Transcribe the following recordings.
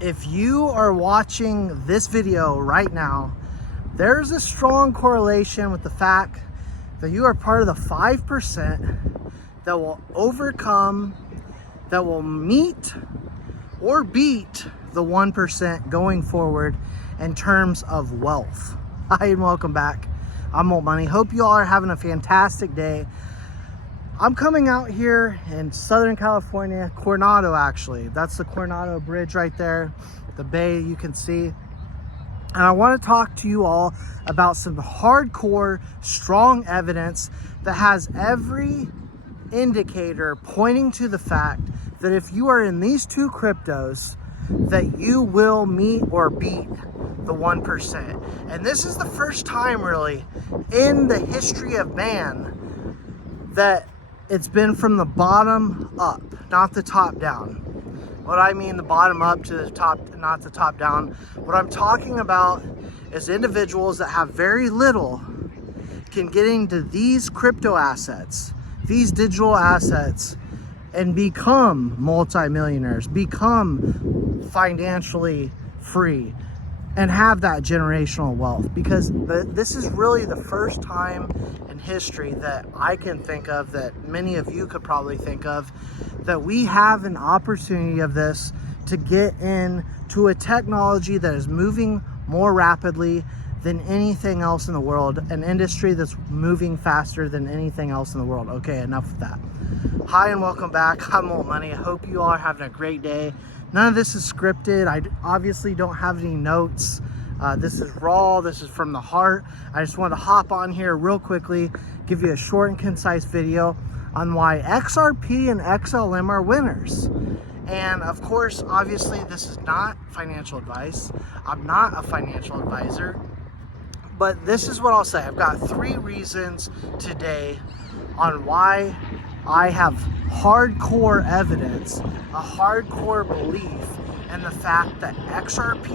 If you are watching this video right now, there's a strong correlation with the fact that you are part of the 5% that will overcome, that will meet or beat the 1% going forward in terms of wealth. Hi and welcome back. I'm Old Money. Hope you all are having a fantastic day. I'm coming out here in Southern California, Coronado actually. That's the Coronado Bridge right there, the bay you can see. And I want to talk to you all about some hardcore, strong evidence that has every indicator pointing to the fact that if you are in these two cryptos, that you will meet or beat the 1%. And this is the first time really in the history of man that it's been from the bottom up, not the top down. What I mean, the bottom up to the top, not the top down. What I'm talking about is individuals that have very little can get into these crypto assets, these digital assets, and become multimillionaires, become financially free, and have that generational wealth. Because this is really the first time in history that I can think of, that many of you could probably think of, that we have an opportunity of this to get into a technology that is moving more rapidly than anything else in the world, an industry that's moving faster than anything else in the world. Okay, enough of that. Hi and welcome back. I'm Old Money. I hope you all are having a great day. None of this is scripted. I obviously don't have any notes. This is raw. This is from the heart. I just want to hop on here real quickly, give you a short and concise video on why XRP and XLM are winners. And of course, obviously, this is not financial advice. I'm not a financial advisor. But this is what I'll say. I've got 3 reasons today on why I have hardcore evidence, a hardcore belief in the fact that XRP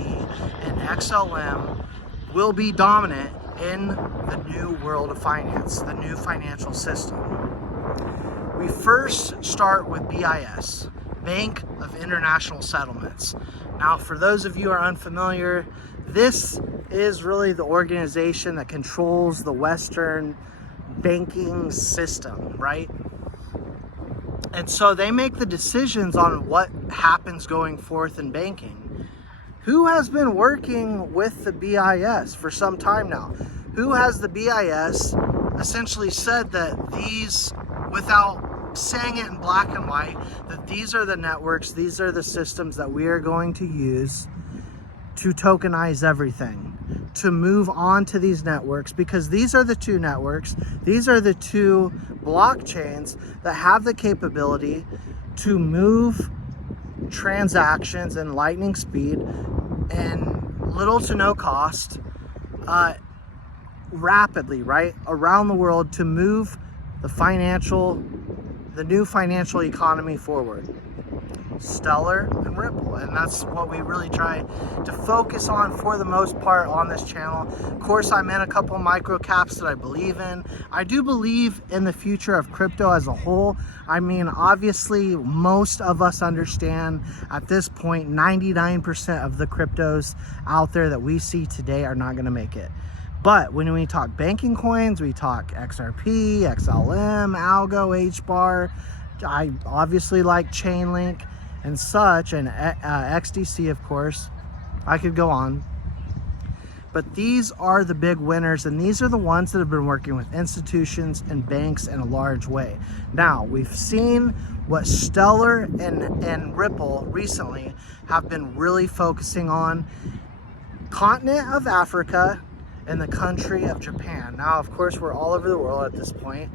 and XLM will be dominant in the new world of finance, the new financial system. We first start with BIS, Bank of International Settlements. Now, for those of you who are unfamiliar, this is really the organization that controls the Western banking system, right? And so they make the decisions on what happens going forth in banking. Who has been working with the BIS for some time now? Who has the BIS essentially said that these, without saying it in black and white, that these are the networks, these are the systems that we are going to use to tokenize everything, to move on to these networks, because these are the 2 networks, these are the 2 blockchains that have the capability to move transactions in lightning speed and little to no cost, rapidly, right, around the world, to move the new financial economy forward. Stellar and Ripple, and that's what we really try to focus on for the most part on this channel. Of course, I'm in a couple micro caps that I believe in. I do believe in the future of crypto as a whole. I mean, obviously, most of us understand at this point 99% of the cryptos out there that we see today are not going to make it. But when we talk banking coins, we talk XRP, XLM, Algo, HBAR. I obviously like Chainlink and such, and XDC, of course. I could go on. But these are the big winners, and these are the ones that have been working with institutions and banks in a large way. Now, we've seen what Stellar and Ripple recently have been really focusing on: continent of Africa and the country of Japan. Now, of course, we're all over the world at this point.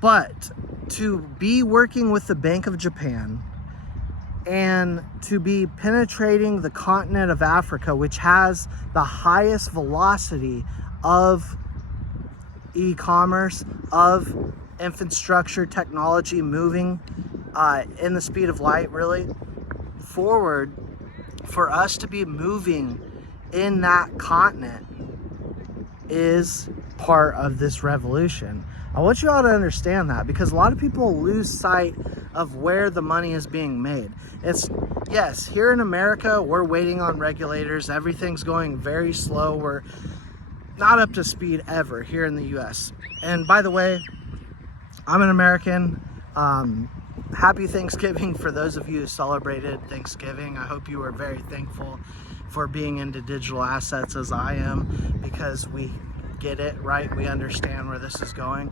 But to be working with the Bank of Japan and to be penetrating the continent of Africa, which has the highest velocity of e-commerce, of infrastructure technology moving in the speed of light, really, forward, for us to be moving in that continent is part of this revolution. I want you all to understand that, because a lot of people lose sight of where the money is being made. It's, yes, here in America, we're waiting on regulators. Everything's going very slow. We're not up to speed ever here in the US. And by the way, I'm an American. Happy Thanksgiving for those of you who celebrated Thanksgiving. I hope you were very thankful for being into digital assets as I am, because we get it, right? We understand where this is going.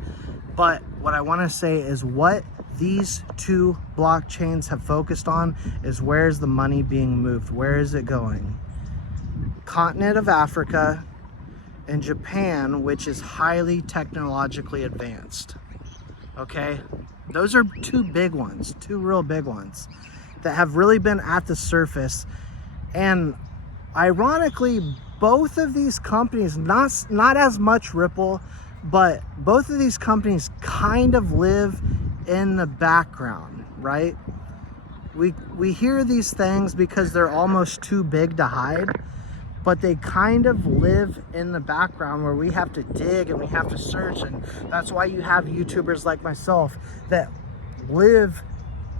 But what I want to say is what these two blockchains have focused on is, where's the money being moved? Where is it going? Continent of Africa and Japan, which is highly technologically advanced. Okay? Those are two big ones, two real big ones that have really been at the surface. And ironically, both of these companies, not as much Ripple, but both of these companies kind of live in the background, right? We hear these things because they're almost too big to hide, but they kind of live in the background where we have to dig and we have to search. And that's why you have YouTubers like myself that live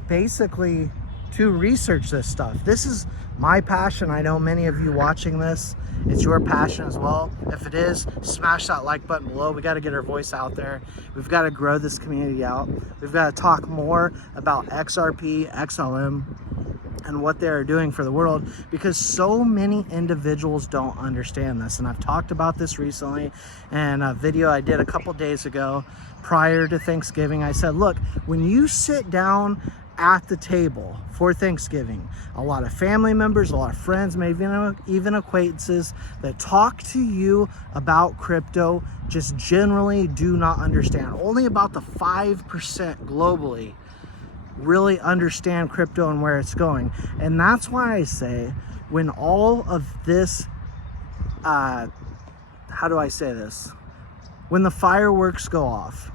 basically to research this stuff. This is my passion. I know many of you watching this, it's your passion as well. If it is, smash that like button below. We got to get our voice out there. We've got to grow this community out. We've got to talk more about XRP, XLM, and what they're doing for the world, because so many individuals don't understand this. And I've talked about this recently in a video I did a couple days ago prior to Thanksgiving. I said, look, when you sit down at the table for Thanksgiving, a lot of family members, a lot of friends, maybe even acquaintances that talk to you about crypto just generally do not understand. Only about the 5% globally really understand crypto and where it's going. And that's why I say, when all of this, how do I say this? When the fireworks go off,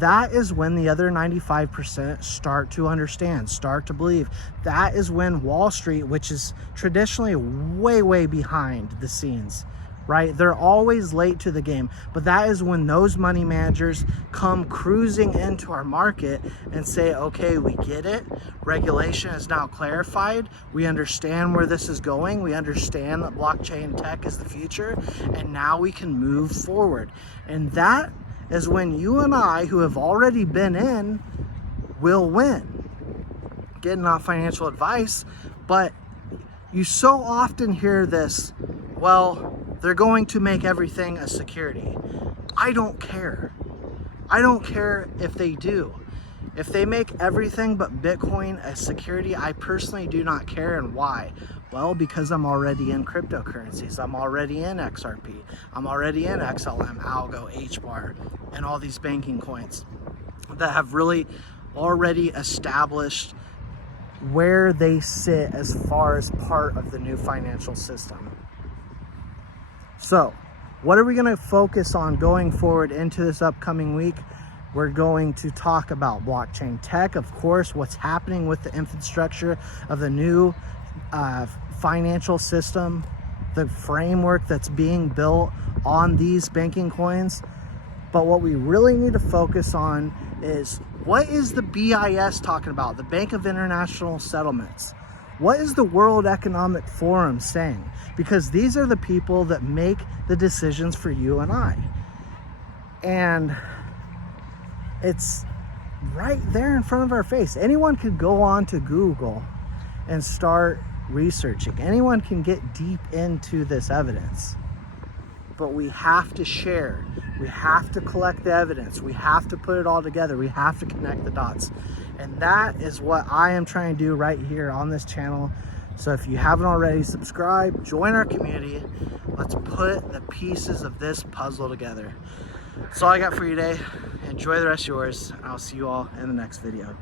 that is when the other 95% start to understand, start to believe. That is when Wall Street, which is traditionally way behind the scenes, right? They're always late to the game, but that is when those money managers come cruising into our market and say, okay, we get it. Regulation is now clarified. We understand where this is going. We understand that blockchain tech is the future, and now we can move forward. And that is when you and I, who have already been in, will win. Again, not financial advice, but you so often hear this, well, they're going to make everything a security. I don't care. I don't care if they do. If they make everything but Bitcoin a security, I personally do not care. And why? Well, because I'm already in cryptocurrencies. I'm already in XRP. I'm already in XLM, Algo, HBAR, and all these banking coins that have really already established where they sit as far as part of the new financial system. So, what are we going to focus on going forward into this upcoming week? We're going to talk about blockchain tech, of course, what's happening with the infrastructure of the new financial system, the framework that's being built on these banking coins. But what we really need to focus on is, what is the BIS talking about, the Bank of International Settlements? What is the World Economic Forum saying? Because these are the people that make the decisions for you and I. And it's right there in front of our face. Anyone could go on to Google and start researching. Anyone can get deep into this evidence. But we have to share. We have to collect the evidence. We have to put it all together. We have to connect the dots. And that is what I am trying to do right here on this channel. So if you haven't already, subscribe, join our community. Let's put the pieces of this puzzle together. That's all I got for you today. Enjoy the rest of yours. I'll see you all in the next video.